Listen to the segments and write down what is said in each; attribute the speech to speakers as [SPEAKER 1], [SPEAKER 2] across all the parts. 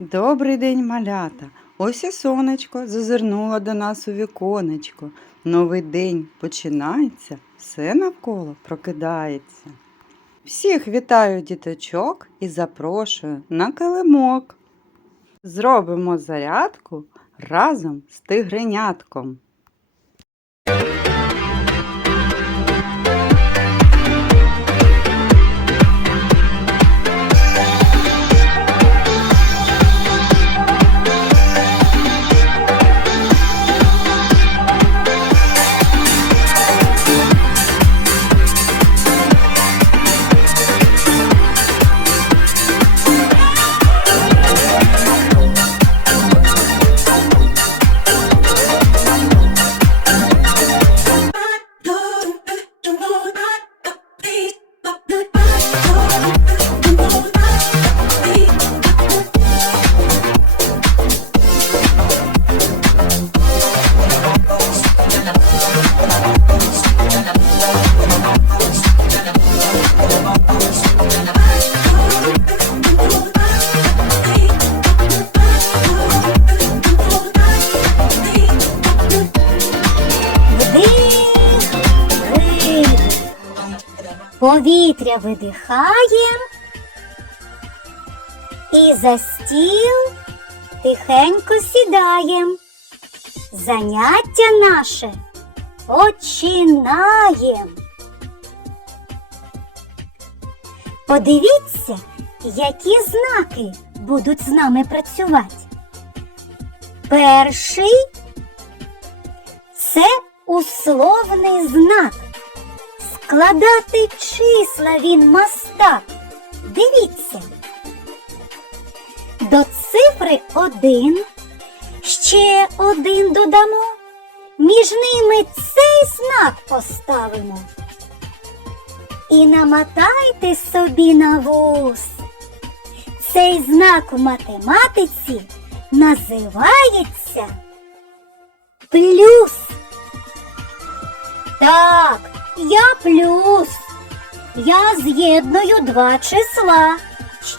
[SPEAKER 1] Добрий день, малята! Ось і сонечко зазирнуло до нас у віконечко. Новий день починається, все навколо прокидається. Всіх вітаю діточок і запрошую на килимок. Зробимо зарядку разом з тигренятком.
[SPEAKER 2] Повітря видихаєм і за стіл тихенько сідаєм. Заняття наше починаєм. Подивіться, які знаки будуть з нами працювати. Перший це условний знак. Складати числа він мастак. Дивіться. До цифри один ще один додамо. Між ними цей знак поставимо. І намотайте собі на вус. Цей знак в математиці називається плюс. Так, я плюс. Я з'єдную два числа,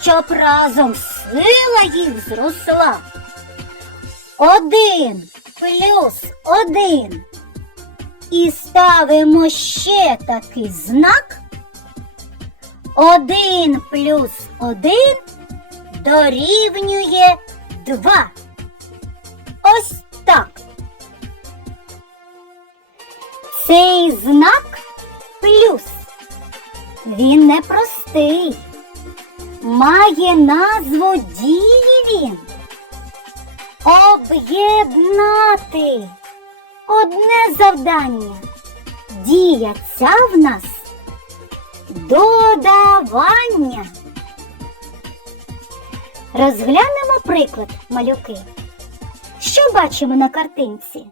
[SPEAKER 2] щоб разом сила їх зросла. Один плюс один. І ставимо ще такий знак. Один плюс один дорівнює два. Ось так. Цей знак. Він непростий. Має назву дії. Об'єднати. Одне завдання. Дія ця в нас додавання. Розглянемо приклад, малюки. Що бачимо на картинці?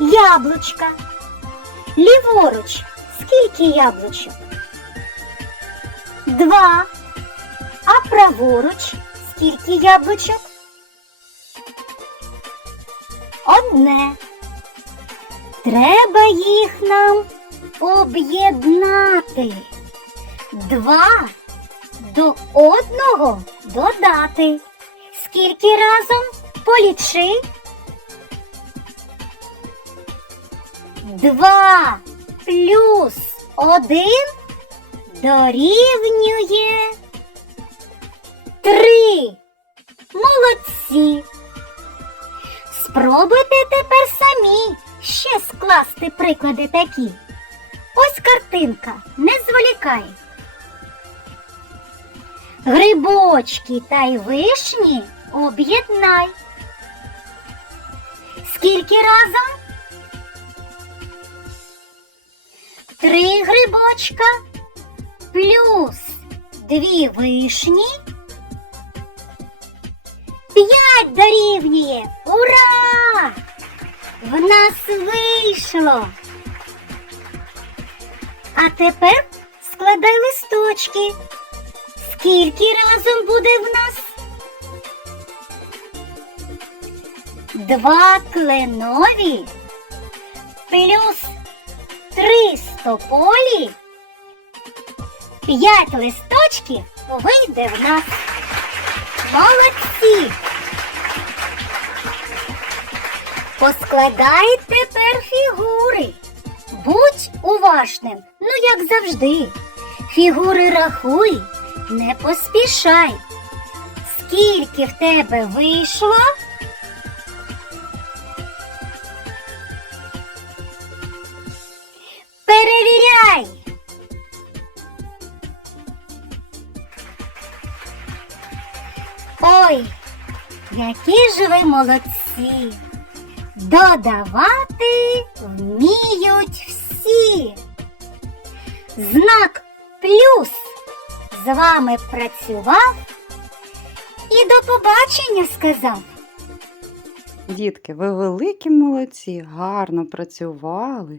[SPEAKER 2] Яблучка. Ліворуч. Скільки яблучок? Два. А праворуч скільки яблучок? Одне. Треба їх нам об'єднати. Два до одного додати. Скільки разом? Полічи. Два плюс один дорівнює три. Молодці. Спробуйте тепер самі ще скласти приклади такі. Ось картинка, не зволікай. Грибочки та й вишні об'єднай. Скільки разом? Три грибочка плюс дві вишні. П'ять дорівнює. Ура! В нас вийшло. А тепер складай листочки. Скільки разом буде в нас? Два кленові плюс три стополі. П'ять листочків вийде в нас. Молодці! Поскладай тепер фігури. Будь уважним, ну як завжди. Фігури рахуй, не поспішай. Скільки в тебе вийшло? Перевіряй! Ой, які ж ви молодці! Додавати вміють всі. Знак плюс з вами працював і до побачення сказав.
[SPEAKER 1] Дітки, ви великі молодці, гарно працювали.